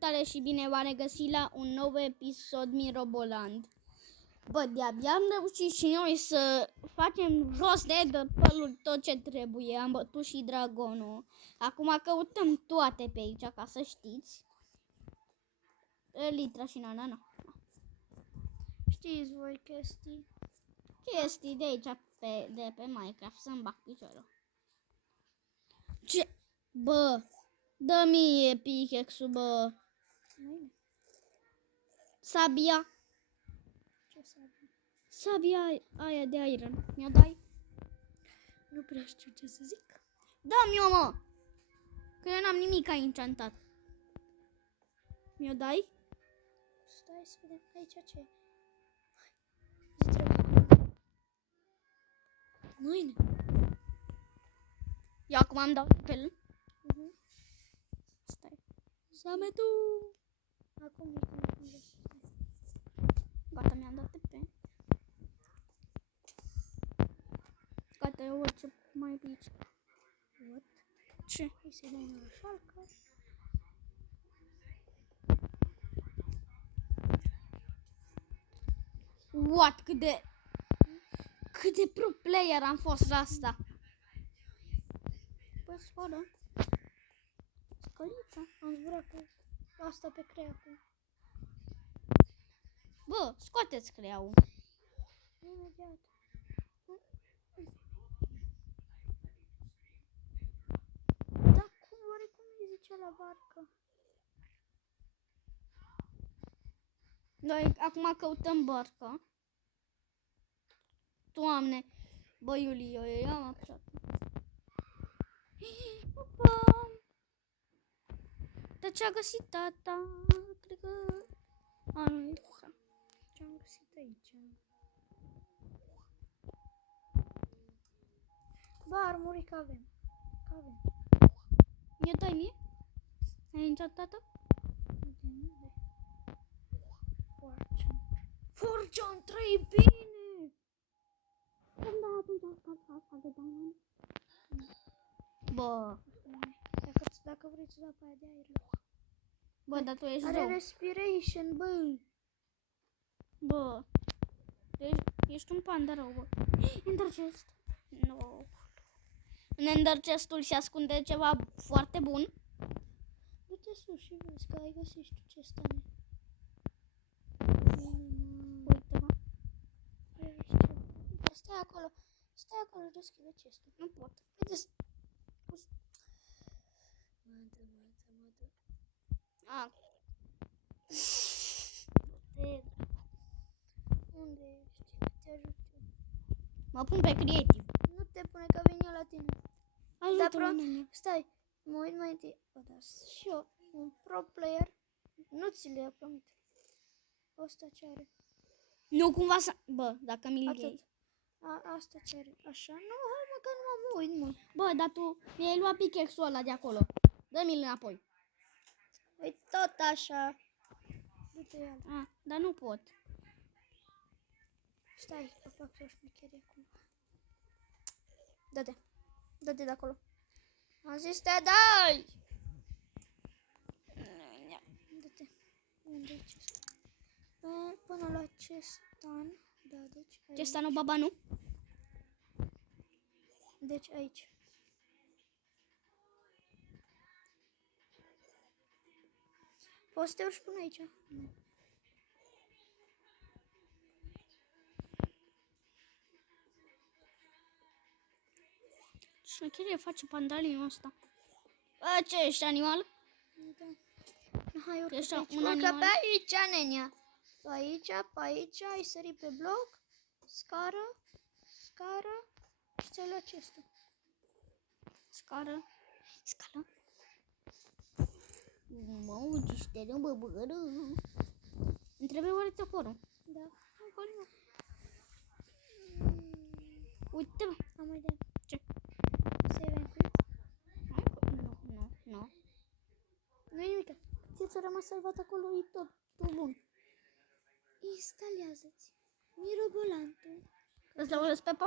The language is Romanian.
Salutare și bine v-am regăsit la un nou episod Miroboland. Bă, de-abia am reușit și noi să facem jos de pălul tot ce trebuie. Am bătut și dragonul. Acum căutăm toate pe aici, ca să știți. Litra și na. Știți voi Chestii de aici, de pe Minecraft, să-mi bag piciorul. Ce? Bă, dă mie pickaxe-ul, bă. Sabia. Ce sabie? Sabia aia de iron. Mi-o dai? Nu prea știu ce să zic. Da-mi-o, mă! Că eu n-am nimic encantat. Mi-o dai? Stai să vedem aici ce e. Zi treaba acolo. Mâine. Eu acum am dat pe el. Stai. Zame tu! Acum Gata, mi-am dat pe. Gata, eu văd ce mai e pe aici. What? Ce? Hai să-i dai la șalcă. What? Cât de pro player am fost la asta. Bă, spadă. Scălița. Am zburat pe asta pe creacul. Bă, scoateți creaul. Imediat. Da, cum îi zicea la barcă? Noi acum căutăm barca. Doamne, bă, Iulie, eu am apăsat. Dar ce-a găsit tata? Cred că... A, nu e tata. Ce-am găsit aici? Bă, armurii că avem. Mi-o dai mie? Ai intrat tata? Unde? Fortune 3, bine! Am dat asta de diamond. Bă, Dacă vrei să dau pe aia de aer. bă, dar tu ești Are rău. respiration, bă. Bă, ești un panda rău, bă. Ender chest. No. În Ender chestul se ascunde ceva foarte bun. Du-te sus și vezi că ai găsit tu ce stane. Uite-mă. Stai acolo și deschide chestul. Nu pot. Haideți. Mă. A. Unde ești? Te ajut eu. Mă pun pe creative. Nu te pune că vin eu la tine. Ajută-mă, nene. Stai, mă uit mai întâi. O, da, și eu, un pro player, nu ți le ia, promit. Asta ce are? Nu cumva să... Bă, dacă mi-l iei. Asta ce are? Așa? Nu, hai mă, că nu mă uit, mă. Bă, dar tu mi-ai luat pickaxe-ul ăla de acolo. Dă-mi-l înapoi. Uite, tot așa. Du-te ia. Dar nu pot. Stai, că fac o șmecherie acum. Dă-te de acolo. Am zis să te dai! Dă-te. Unde e chest? Până la chestan. Da, deci aici. Chestanu, baba, nu? Deci aici. Poți să te urci până aici? Nu. Șmecherie face pandalinul ăsta. Bă, ce ești, animal? Da. Hai, urcă Ești pe aici. un Urcă animal? pe aici, nenea. Pe aici, ai sărit pe bloc. Scară. Și ți-ai luat chestul. Scară. Scală. Mă, ce șteră, bă, bără. Îmi trebuie oare toporul? Da. Acolo. Uite-mă. Am o idee. Ce? Save and quit. Nu. Nu e nimic. Ți-a rămas salvat acolo, e tot bun. Instalează-ți Mirobolantul. Îți l-au pe